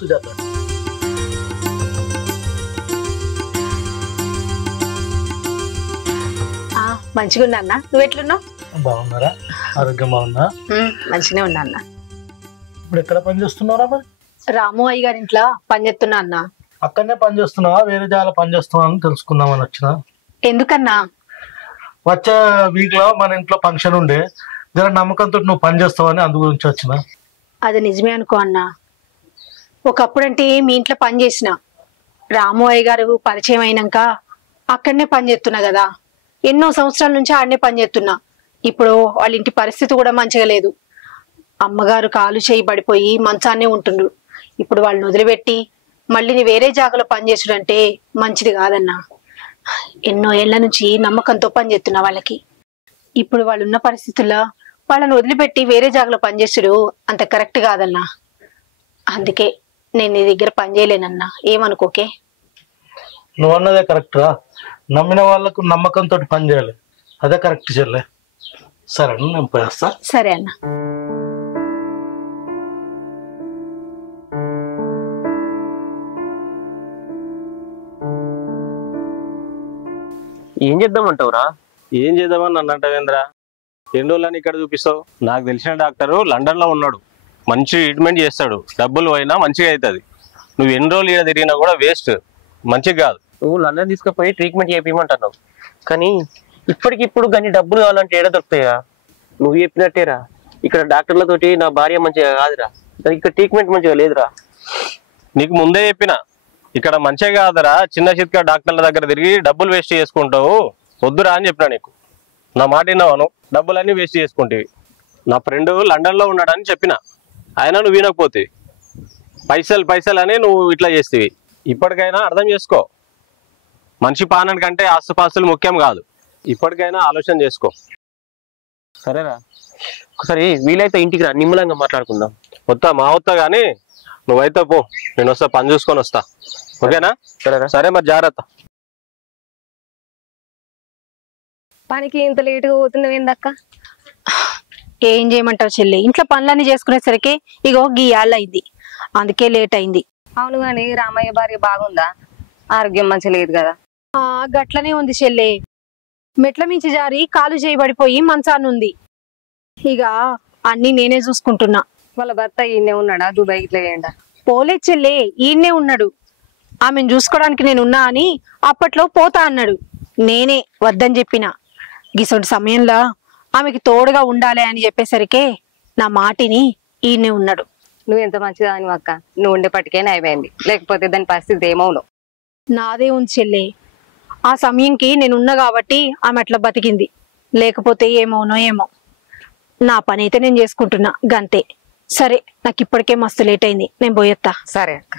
సుజాత. మంచిగా ఉన్నా అన్న, నువ్వు ఎట్లున్నావు? బాగున్నారా? ఆరోగ్యం బాగుందా? మంచిగానే ఉన్నా అన్న. ఇప్పుడు ఎక్కడ పని చేస్తున్నారా మరి? రాము అయ్య గారి ఇంట్లో పని చేస్తున్నా అన్న. అక్కడనే పని చేస్తున్నావా, వేరే జాగా పని చేస్తున్నావా అని తెలుసుకుందామని వచ్చిన. ఎందుకన్నా? వచ్చే వీక్ లో మన ఇంట్లో ఫంక్షన్ ఉండే, జర నమ్మకంతో నువ్వు పని చేస్తావని అందు గురించి వచ్చిన. అది నిజమే అనుకో అన్న. ఒకప్పుడంటే మీ ఇంట్లో పని చేసిన, రాము అయ్య గారు పరిచయం అయినాక అక్కడనే పని చేస్తున్నా కదా. ఎన్నో సంవత్సరాల నుంచి ఆడనే పని చేస్తున్నా. ఇప్పుడు వాళ్ళ ఇంటి పరిస్థితి కూడా మంచిగా లేదు. అమ్మగారు కాలు చేయి పడిపోయి మంచాన్నే ఉంటుండ్రు. ఇప్పుడు వాళ్ళని వదిలిపెట్టి మళ్ళీ నీ వేరే జాగాలో పనిచేసుడంటే మంచిది కాదన్నా. ఎన్నో ఏళ్ల నుంచి నమ్మకంతో పనిచేస్తున్నా వాళ్ళకి. ఇప్పుడు వాళ్ళు ఉన్న పరిస్థితుల్లో వాళ్ళని వదిలిపెట్టి వేరే జాగాలో పనిచేసుడు అంత కరెక్ట్ కాదన్నా. అందుకే నేను నీ దగ్గర పని చేయలేనన్నా, ఏమనుకోకే. నువ్వు అన్నదే కరెక్ట్ రా. నమ్మిన వాళ్ళకు నమ్మకంతో పని చేయాలి, అదే కరెక్ట్ చెల్లె. సరే నేను పోయేస్తా. సరే అన్న. ఏం చేద్దామంటావురా? ఏం చేద్దామని నన్ను అంటావేంద్రా? ఎన్ని రోజులని ఇక్కడ చూపిస్తావు? నాకు తెలిసిన డాక్టరు లండన్ లో ఉన్నాడు, మంచి ట్రీట్మెంట్ చేస్తాడు, డబ్బులు పోయినా మంచిగా అవుతుంది. నువ్వు ఎన్ని రోజులు ఇక్కడ తిరిగినా కూడా వేస్ట్, మంచిగా కాదు. నువ్వు లండన్ తీసుకుపోయి ట్రీట్మెంట్ చేయించమంటున్నావు, కానీ ఇప్పటికిప్పుడు కానీ డబ్బులు కావాలంటే ఏడ దొరుకుతాయా? నువ్వు చెప్పినట్టేరా, ఇక్కడ డాక్టర్లతోటి నా భార్య మంచిగా కాదురా, ఇక్కడ ట్రీట్మెంట్ మంచిగా లేదురా. నీకు ముందే చెప్పిన, ఇక్కడ మంచిగా కాదురా, చిన్న చిత్క డాక్టర్ల దగ్గర తిరిగి డబ్బులు వేస్ట్ చేసుకుంటావు, వద్దురా అని చెప్పినా నీకు. నా మాట విన్నావాను, డబ్బులన్నీ వేస్ట్ చేసుకుంటేవి. నా ఫ్రెండ్ లండన్లో ఉన్నాడని చెప్పిన, అయినా నువ్వు వినకపోతేవి. పైసలు అని నువ్వు ఇట్లా చేస్తేవి. ఇప్పటికైనా అర్థం చేసుకో, మనిషి పాలన కంటే ఆస్తుపాస్తులు ముఖ్యం కాదు. ఇప్పటికైనా ఆలోచన చేసుకో. సరేరా, ఒకసారి వీలైతే ఇంటికి రా, నిమ్మలంగా మాట్లాడుకుందాం. వస్తా మా వస్తా కానీ నువ్వైతే పో, నేను వస్తా, పని చూసుకొని వస్తా. ఓకేనా? సరేరా. సరే మరి జాగ్రత్త. పనికి ఇంత లేటుగా పోతున్నావు ఏందక్క? ఏం చేయమంటావు చెల్లి, ఇంట్లో పనులన్నీ చేసుకునేసరికి ఇగో గీయాళ్ళు అయింది, అందుకే లేట్ అయింది. అవును గాని రామయ్య భార్య బాగుందా? ఆరోగ్యం మంచి లేదు కదా? గట్లనే ఉంది చెల్లె. మెట్ల మించి జారి కాలు చేయబడిపోయి మంచానుంది. ఇక అన్ని నేనే చూసుకుంటున్నా. వాళ్ళ భర్త ఈయనే ఉన్నాడా? దుబాయ్ ఇట్లా చేయండా? పోలే చెల్లె, ఈయనే ఉన్నాడు. ఆమెను చూసుకోవడానికి నేనున్నా అని అప్పట్లో పోతా అన్నాడు. నేనే వద్దని చెప్పిన. గిసొంటి సమయంలో ఆమెకి తోడుగా ఉండాలి అని చెప్పేసరికి నా మాటిని ఈయనే ఉన్నాడు. నువ్వు ఎంత మంచిదాని అక్క, నువ్వు ఉండేపటికే నయమైంది, లేకపోతే దాని పరిస్థితి ఏమవును. నాదే ఉంది చెల్లె, ఆ సమయంకి నేనున్నా కాబట్టి ఆమె అట్లా బతికింది, లేకపోతే ఏమోనో ఏమో. నా పని అయితే నేను చేసుకుంటున్నా గంతే. సరే, నాకు ఇప్పటికే మస్తు లేట్ అయింది, నేను పోయొత్తా. సరే అక్క.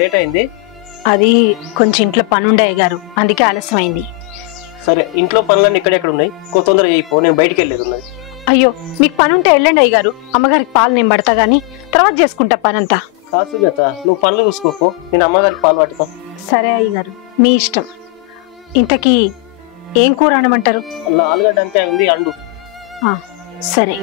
లేట్ అయింది. అది కొంచెం ఇంట్లో పని ఉండే గారు, అందుకే ఆలస్యం అయింది. సరే, ఇంట్లో పనులన్నీ ఇక్కడెక్కడ ఉన్నాయి? తొందరగా అయిపో, నేను బయటికి వెళ్ళేది ఉన్నది. అయ్యో, మీకు పని ఉంటే వెళ్ళండి అయ్యగారు. అమ్మగారికి పాలు నేను పడతా గానీ తర్వాత చేసుకుంటా పనంతా. కాదు సుజాత, నువ్వు పనులు చూసుకోపో, నేను అమ్మగారికి పాలు పట్టుకో. సరే అయ్యగారు, మీ ఇష్టం. ఇంతకీ ఏం కూర అనమంటారు? అలా ఆలుగడ్డ అంతే ఉంది, అండు. సరే.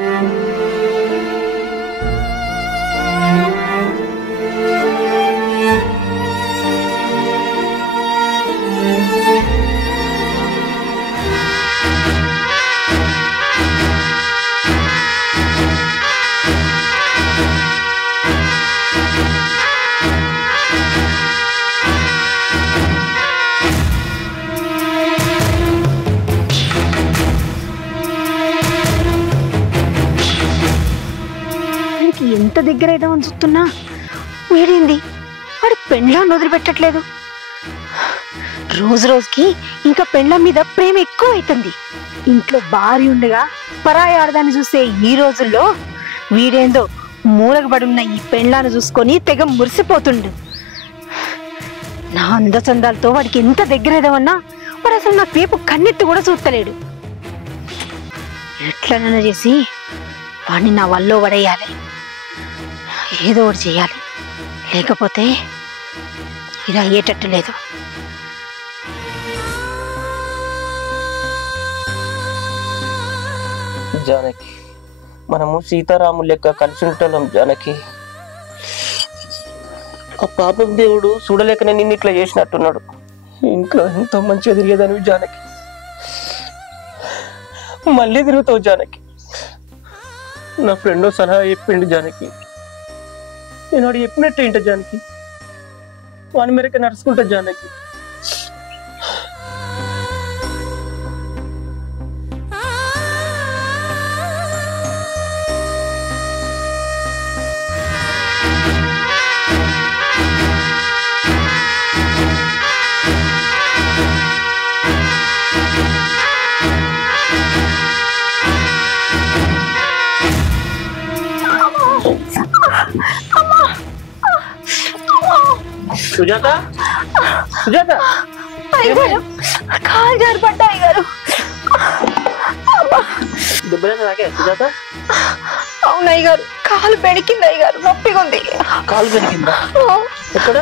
దగ్గర ఏదామని చూస్తున్నా వీడింది వాడు పెండ్లాన్ని వదిలిపెట్టట్లేదు. రోజు రోజుకి ఇంకా పెండ్లం మీద ప్రేమ ఎక్కువ అవుతుంది. ఇంట్లో భార్య ఉండగా పరాయి ఆడదాన్ని చూసే ఈ రోజుల్లో వీడేందో మూలగబడున్న ఈ పెండ్లాన్ని చూసుకొని తెగ మురిసిపోతుండు. నా అందచందాలతో వాడికి ఎంత దగ్గరేదామన్నా వాడు అసలు నా పేపు కన్నెత్తి కూడా చూస్తలేడు. ఎట్లనైనా చేసి వాడిని నా వల్లో పడేయాలి, ఏదో ఒకటి చేయాలి, లేకపోతే ఇది అయ్యేటట్టు లేదు. జానకి, మనము సీతారాముల లెక్క కలిసి ఉంటాం జానకి. ఆ పాపం దేవుడు చూడలేకనే నిన్ను ఇట్లా చేసినట్టున్నాడు. ఇంట్లో ఎంతో మంచిగా తిరిగేదానివి జానకి, మళ్ళీ తిరుగుతావు జానకి. నా ఫ్రెండ్ సలహా చెప్పిండు జానకి, నేను వాడు చెప్పినట్టు ఏంటో జానకి, వాని మేరకే నడుచుకుంటా జానకి. సుజాత, సుజాత, కాలు జారిపడ్డా అయ్యగారు. దెబ్బలేదా నాకే సుజాత? అవును అయ్యగారు, కాలు బెణికింది అయ్యగారు, నొప్పిగా ఉంది. కాలు బెణికిందా? ఎక్కడ?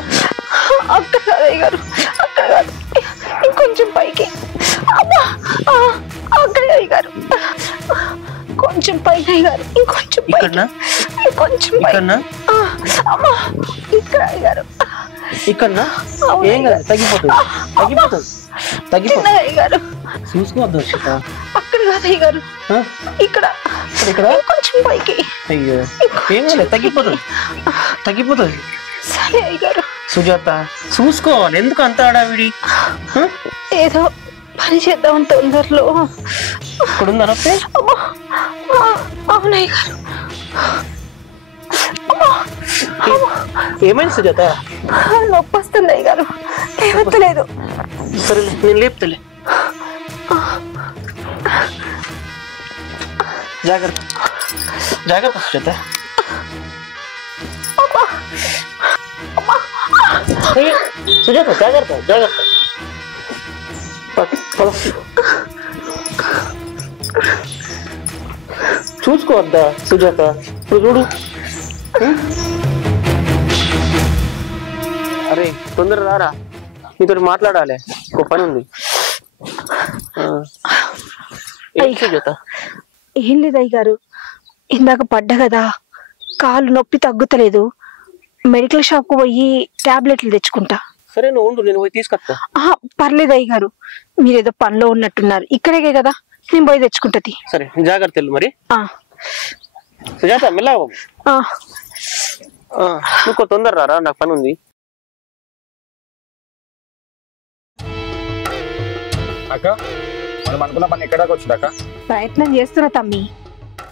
అక్కడ కాదు అయ్యగారు, అక్కడ కాదు, ఇంకొంచెం పైకి. అబ్బా, అక్కడే అయ్యగారు, కొంచెం పైన అయ్యగారు, ఇంకొంచెం ఇక్కడ, ఇంకొంచెం అమ్మా, ఇక్కడ అయ్యగారు, ఇక్కడ ఏం కాదు, తగ్గిపోతుంది, తగ్గిపోతుంది, తగ్గిపోతుంది అయ్యగారు. చూసుకోవద్దు అక్కడ కాదు అయ్యగారు, ఇక్కడ, ఇక్కడ కొంచెం పైకి. అయ్యో ఏం కాదు, తగ్గిపోతుంది, తగ్గిపోతుంది. సరే అయ్యగారు. సుజాత, చూసుకోవాలి, ఎందుకు అంత ఆడావిడి? ఏదో పని చేద్దామని తొందరలో. ఇక్కడ ఉందా నొప్పి? అవునయ్య గారు. ఏమైంది సుజాత? నొప్పి వస్తుంది అయ్య గారు, లేవత్తలేదు. సరే నేను లేపుతలే, జాగ్రత్త, జాగ్రత్త సుజాత. సుజాత జాగ్రత్త, జాగ్రత్త. చూసుకోవద్దా సుజాత? ఇప్పుడు చూడు. అరే తొందర రారా, నీతో మాట్లాడాలి, ఒక పని ఉంది. సుజాత ఏం లేదు అయ్య గారు, ఇందాక పడ్డా కదా, కాలు నొప్పి తగ్గుతలేదు, మెడికల్ షాప్ కు పోయి టాబ్లెట్లు తెచ్చుకుంటా. సరే నువ్వు ఉండు, నేను పోయి తీసుకొస్తా. పర్లేదు అయ్య గారు, మీరేదో పనిలో ఉన్నట్టున్నారు, ఇక్కడే కదా, నేను పోయి తెచ్చుకుంటది. సరే జాగ్రత్త మరి. సుజాత మెల్లగా నువ్వు తొందర రారా, నాకు పని ఉంది. అక్క మనం అనుకున్న పని ఎక్కడికి వచ్చిందక్క? ప్రయత్నం చేస్తున్నా తమ్మి,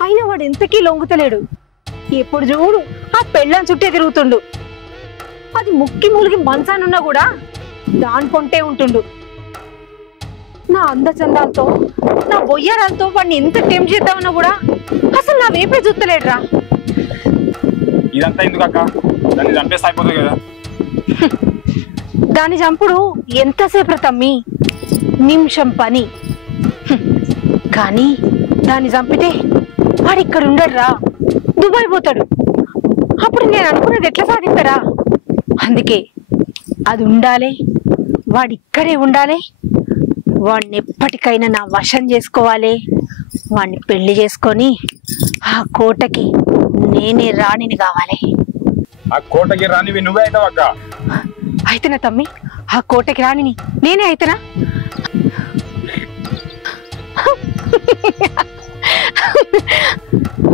అయినా వాడు ఎంతకీ లొంగుతలేడు. ఎప్పుడు చూడు ఆ పెళ్ళాన్ని చుట్టే తిరుగుతుండు. అది ముక్కి మూలికి మంచానున్నా కూడా దాని పొంటే ఉంటుండు. నా అందచందాలతో, నా బొయ్యారాలతో వాడిని ఎంత టెంప్ చేద్దామన్నా కూడా అసలు నా వేపే చూస్తలేడురా. ఇదంతా ఎందుకు అక్క? దాన్ని చంపేస్తే అయిపోతుంది కదా. దాని చంపుడు ఎంతసేపు తమ్మి, నిమిషం పని. కానీ దాన్ని చంపితే వాడు ఇక్కడ ఉండడురా, దుబాయ్ పోతాడు. అప్పుడు నేను అనుకున్నది ఎట్లా సాధిస్తారా? అందుకే అది ఉండాలి, వాడు ఇక్కడే ఉండాలి. వాడిని ఎప్పటికైనా నా వశం చేసుకోవాలి. వాడిని పెళ్లి చేసుకొని ఆ కోటకి నేనే రాణిని కావాలి. ఆ కోటకి రానివి నువ్వే అవుతావు అక్క. అయితేనా తమ్మి, ఆ కోటకి రాణిని నేనే అయితేనా?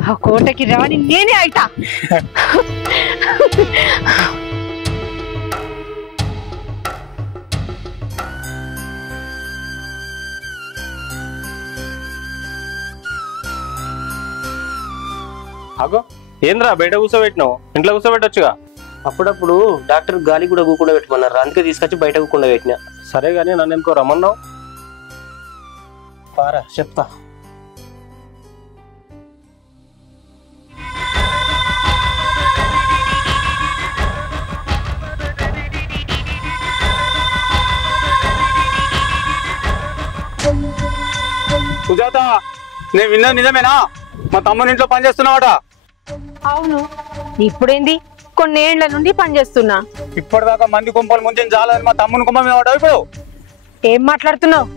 ఆ కోటకి రాణి నేనే అయితా. అగో ఏంద్రా బయట కూర్చోబెట్టినావు? ఇంట్లో కూర్చోబెట్టొచ్చుగా. అప్పుడప్పుడు డాక్టర్ గాలి కూడా కూకుండా పెట్టుకున్నారు, అందుకే తీసుకొచ్చి బయట కూకుండా పెట్టినా. సరే కానీ నన్ను ఎందుకో రమ్మన్నావు? పారా చెప్తా. సుజాత, నేను విన్నా నిజమేనా? మా తమ్ముని ఇంట్లో పనిచేస్తున్నావాట? అవును. ఇప్పుడేంది, కొన్నేళ్ల నుండి పనిచేస్తున్నా. ఇప్పటిదాకా మంది కొంపలు ముంచిన చాలని మా తమ్ముని కొంప మీద పడ్డావు ఇప్పుడు. ఏం మాట్లాడుతున్నావు?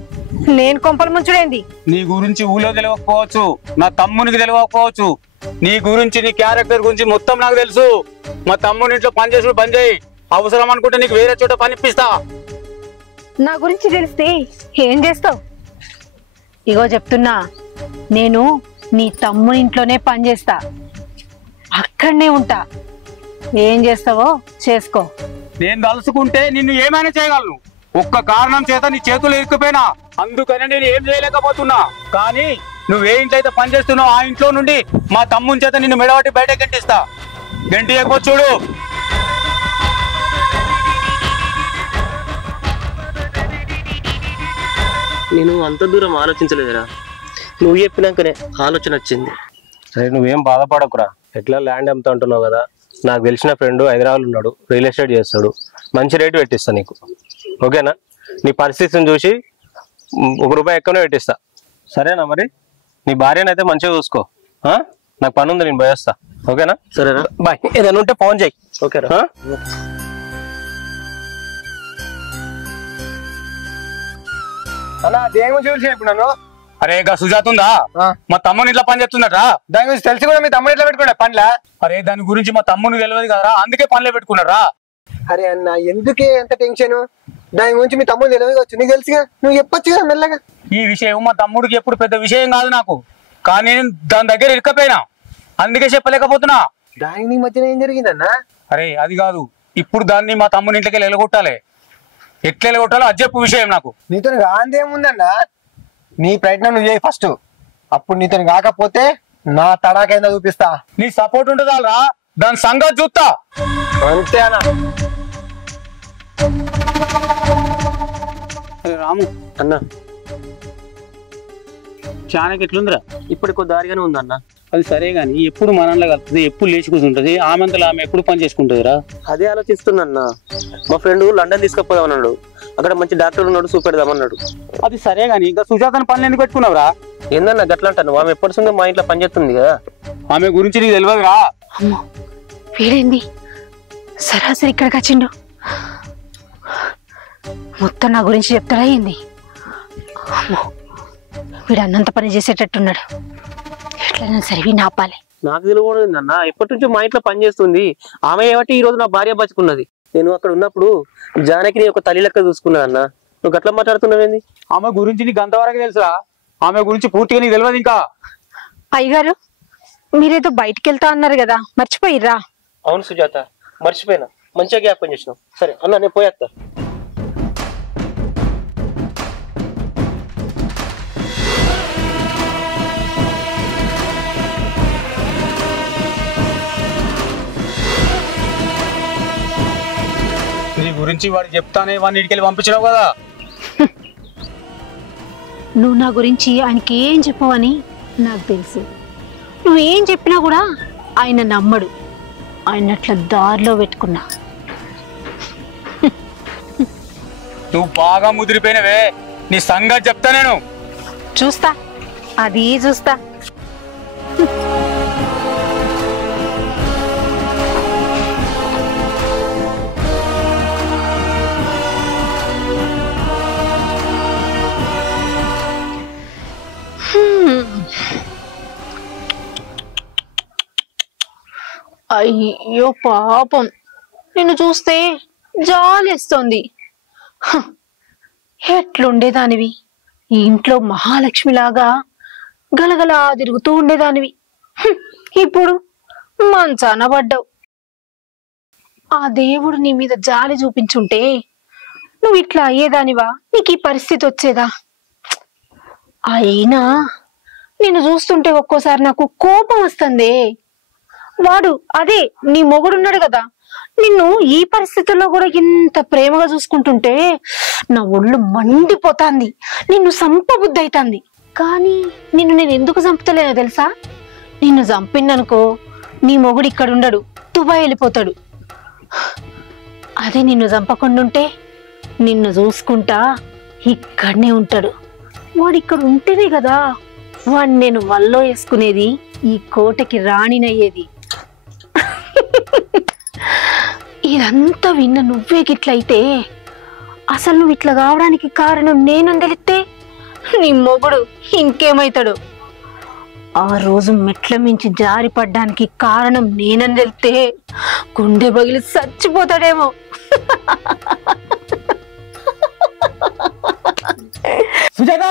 నేను కొంపలు ముంచుడేంది? నీ గురించి ఊళ్ళో తెలియకపోవచ్చు, నా తమ్మునికి తెలియకపోవచ్చు. నీ గురించి, నీ క్యారెక్టర్ గురించి మొత్తం నాకు తెలుసు. మా తమ్ముని ఇంట్లో పని చేసుడు బంద్ చేయి. అవసరం అనుకుంటే నీకు వేరే చోట పని ఇప్పిస్తా. నా గురించి తెలిస్తే ఏం చేస్తావు? ఇగో చెప్తున్నా, నేను నీ తమ్ముని ఇంట్లోనే పనిచేస్తా, అక్కడనే ఉంటా. ఏం చేస్తావో చేసుకో. నేను తలుసుకుంటే నిన్ను ఏమైనా చేయగలను. ఒక్క కారణం చేత నీ చేతులు ఇరుక్కుపోయినా, అందుకనే నేను ఏం చేయలేకపోతున్నా. కానీ నువ్వు ఏ ఇంట్లో అయితే పని చేస్తున్నావు ఆ ఇంట్లో నుండి మా తమ్ముని చేత నిన్ను మెడబట్టి బయట గంటిస్తా. గంటి ఎక్కువ చూడు. నేను అంత దూరం ఆలోచించలేదురా, నువ్వు చెప్పినాకనే ఆలోచన వచ్చింది. సరే నువ్వేం బాధపడకురా. ఎట్లా ల్యాండ్ అమ్ముతా అంటున్నావు కదా, నాకు తెలిసిన ఫ్రెండ్ హైదరాబాద్ ఉన్నాడు, రియల్ ఎస్టేట్ చేస్తాడు, మంచి రేటు పెట్టిస్తా నీకు. ఓకేనా? నీ పరిస్థితిని చూసి ₹1 ఎక్కువనే పెట్టిస్తా. సరేనా? మరి నీ భార్యనైతే మంచిగా చూసుకో. నాకు పని ఉంది, నేను పోయేస్తా. ఓకేనా? సరేనా, బాయ్. ఏదైనా ఉంటే ఫోన్ చేయి. ఓకేరా. అలా దేని గురించి తెలిసి చెప్పినాను? అరే గా సుజాత ఉందా, మా తమ్ముని ఇట్లా పని చేస్తున్నట్రా? దాని గురించి తెలిసి కూడా మీ తమ్ముడు ఇట్లా పెట్టుకున్నా పనిలా? అరే దాని గురించి మా తమ్ముని తెలియదు కదరా, అందుకే పనిలో పెట్టుకున్నారా. అరే అన్న, ఎందుకే ఎంత టెన్షన్? దాని గురించి మీ తమ్ముడు తెలియదు కావచ్చు, నీకు తెలుసుగా, నువ్వు చెప్పొచ్చు కదా మెల్లగా. ఈ విషయం మా తమ్ముడికి ఎప్పుడు పెద్ద విషయం కాదు నాకు, కానీ నేను దాని దగ్గర ఇరుక్కపోయినా, అందుకే చెప్పలేకపోతున్నా. దానికి నీ మధ్యన ఏం జరిగిందన్నా? అరే అది కాదు, ఇప్పుడు దాన్ని మా తమ్ముని ఇంటికి వెళ్ళగొట్టాలి. ఎట్లా వెళ్ళగొట్టాలో అది చెప్పు విషయం నాకు. నీతో కాందేముందన్నా, నీ ప్రయత్నం నువ్వు చేయి ఫస్ట్. అప్పుడు నీతో కాకపోతే నా తడాకైందా చూపిస్తా. నీ సపోర్ట్ ఉంటుందా? దాని సంగతి చూస్తా. అంతే అన్న. అరే రాము అన్న, చాలా ఎట్లుందిరా? ఇప్పటికో దారిగానే ఉందన్న. అది సరే గాని ఎప్పుడు మనలో కలుపుతుంది, ఎప్పుడు లేచి కూర్చుంటది, ఆమెంతలో ఆమె ఎప్పుడు పని చేసుకుంటుందిరా? అదే ఆలోచిస్తున్నా. మా ఫ్రెండ్ లండన్ తీసుకుపోదాం అన్నాడు, అక్కడ మంచి డాక్టర్ ఉన్నాడు, చూపెడదామన్నాడు. అది సరే గాని ఇంకా సుజాతని పనులు ఎందుకు పెట్టుకున్నావురా? ఏందన్నా గట్లా అంటాను? ఆమె ఎప్పటి మా ఇంట్లో పని చేస్తుంది కదా. ఆమె గురించి నీకు తెలియదురా? అమ్మో, వీడేంది సరాసరి ఇక్కడికి వచ్చిండు? మొత్తం నా గురించి చెప్తాడా ఏంది? అమ్మో, వీడు అన్నంత పని చేసేటట్టున్నాడు. ఎట్లయినా సరే వీడిని ఆపాలి. నాకు తెలియదన్న, ఎప్పటి నుంచో మా ఇంట్లో పని చేస్తుంది ఆమె. ఏమంటే ఈ రోజు నా భార్య బతుకున్నది. నేను అక్కడ ఉన్నప్పుడు జానకిని ఒక తల్లి లెక్క చూసుకున్నాను అన్న. నువ్వు గట్లా మాట్లాడుతున్నావేంది? ఆమె గురించి నీకు అంతవరకు తెలుసురా? ఆమె గురించి పూర్తిగా నీకు తెలియదు ఇంకా? అయ్యగారు, మీరేదో బయటికి వెళ్తా అన్నారు కదా, మర్చిపోయిర్రా? అవును సుజాత, మర్చిపోయినా. మంచిగా జ్ఞాపకం చేసినావు. సరే అన్న, నేను పోయేస్తా. నీ గురించి వాడు చెప్తానే వాడిని ఇంటికెళ్ళి పంపించినావు కదా. నువ్వు నా గురించి ఆయనకి ఏం చెప్పవని నాకు తెలుసు. నువ్వేం చెప్పినా కూడా ఆయన నమ్మడు. ఆయన అట్లా దారిలో పెట్టుకున్నా. నువ్వు బాగా ముదిరిపోయినవే, నీ సంగతి చెప్తా నేను. చూస్తా, అది చూస్తా. అయ్యో పాపం, నిన్ను చూస్తే జాలేస్తోంది. ఎట్లుండేదానివి ఈ ఇంట్లో మహాలక్ష్మిలాగా గలగలా తిరుగుతూ ఉండేదానివి. ఇప్పుడు మంచాన పడ్డావు. ఆ దేవుడు నీ మీద జాలి చూపించుంటే నువ్వు ఇట్లా అయ్యేదానివా? నీకు ఈ పరిస్థితి వచ్చేదా? అయినా నిన్ను చూస్తుంటే ఒక్కోసారి నాకు కోపం వస్తుంది. వాడు అదే నీ మొగుడున్నాడు కదా, నిన్ను ఈ పరిస్థితుల్లో కూడా ఇంత ప్రేమగా చూసుకుంటుంటే నా ఒళ్ళు మండిపోతాంది, నిన్ను సంపబుద్ధి అవుతుంది. కానీ నిన్ను నేను ఎందుకు చంపుతలేనో తెలుసా? నిన్ను చంపిందనుకో నీ మొగుడు ఇక్కడ ఉండడు, దుబాయ్ వెళ్ళిపోతాడు. అదే నిన్ను చంపకుండా నిన్ను చూసుకుంటా ఇక్కడనే ఉంటాడు. వాడు ఇక్కడ ఉంటేనే కదా వాడిని నేను వల్లో వేసుకునేది, ఈ కోటకి రాణినయ్యేది. ఇదంతా విన్న నువ్వే గిట్లయితే అసలు నువ్వు ఇట్లా కావడానికి కారణం నేనని తెలిస్తే నీ మొగుడు ఇంకేమైతాడు? ఆ రోజు మెట్ల మించి జారి పడ్డానికి కారణం నేనని తెలిస్తే గుండె పగిలి చచ్చిపోతాడేమో. సుజాత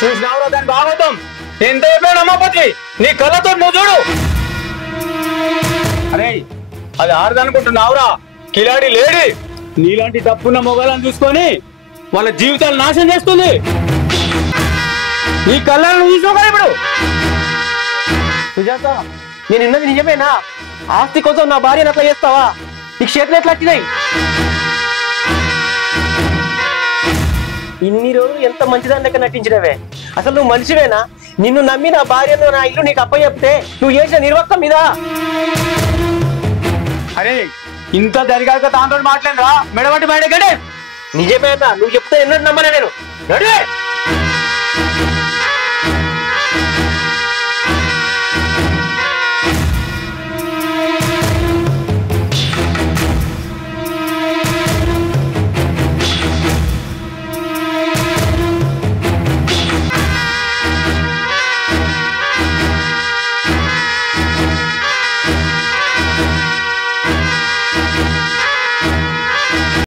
చూసినావురా దాని భాగవతం ఎంత అయిపోయాడు అమ్మపతి, నీ కళ్ళతో నువ్వు చూడు. అరే అది ఆడదనుకుంటున్నావురా, కిలాడి లేడీ. నీలాంటి తప్పున్న మొగాలను చూసుకొని వాళ్ళ జీవితాలు నాశనం చేస్తుంది. నీ కళ్ళను చూసుకోవాలి ఇప్పుడు. సుజాత నేను విన్నది నిజమేనా? ఆస్తి కోసం నా భార్యను అట్లా చేస్తావా? నీకు చేతులు ఎట్లా వచ్చినాయి? ఇన్ని రోజులు ఎంత మంచిదాని లెక్క నటించినవే, అసలు నువ్వు మనిషివేనా? నిన్ను నమ్మి నా భార్యను నా ఇల్లు నీకు అప్ప చెప్తే నువ్వు చేసిన నిర్వక్తం మీద. అరే ఇంత జరిగాక దాంతో మాట్లాడరా మెడబట్టి బయట గడే. నిజమేనా? నువ్వు చెప్తే ఎన్నో నమ్మనే నేను.